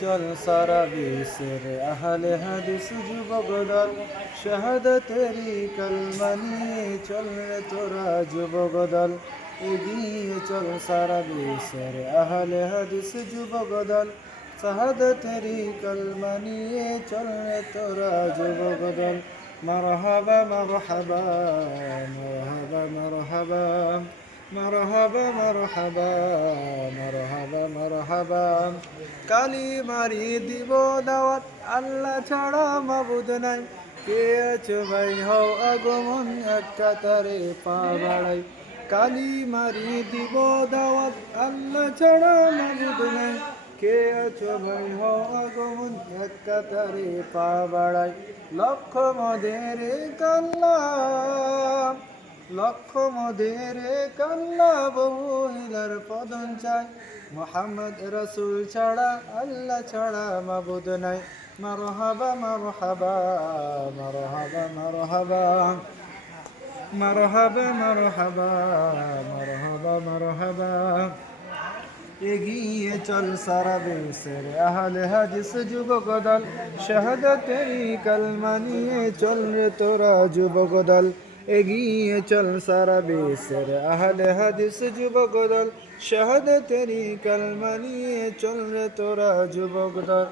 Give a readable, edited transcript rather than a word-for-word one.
চল সারা বিশ্বের আহলে হাদিস যুবক দল, শাহাদাতেরি কালমা নিয়ে চল রে তোরা যুবক দল। এগিয়ে চল সারা বিশ্বের আহলে হাদিস যুবক দল, শাহাদাতেরি কালমা নিয়ে চল রে তোরা যুবক দল। মারহাবা মারহাবা মারহাবা মারহাবা মারহাবা মারহাবা মারহাবা মারহাবা। কালি মারি দিব দাওয়াত, আল্লাহ ছাড়া মাবুদ নাই। কে আছো ভাই হও আগমন, এক কাতারে পা বাড়াই। কালি মারি দিব দাওয়াত, আল্লাহ ছাড়া মাবুদ নাই। কে আছো ভাই হও আগমন, এক কাতারে পা বাড়াই। লক্ষ মদের কাল্লা, লক্ষ মদের কাল্লা বহিলার পদন চাই। মোহাম্মদ রসুল ছাড়া আল্লাহ ছাড়া মাবুদ নাই। মারহাবা মারহাবা মারহাবা মারহাবা মারহাবা মারহাবা মারহাবা মারহাবা। এগিয়ে চল সারা বিশ্বের আহলে হাদিস যুবক দল, শাহাদাতেরি কালমা নিয়ে চল রে তোরা যুবক দল। এগিয়ে চল সারা বিশ্বের আহলে হাদিস যুবক দল, শাহাদাতেরি কালমা নিয়ে চল রে তোরা যুবক দল।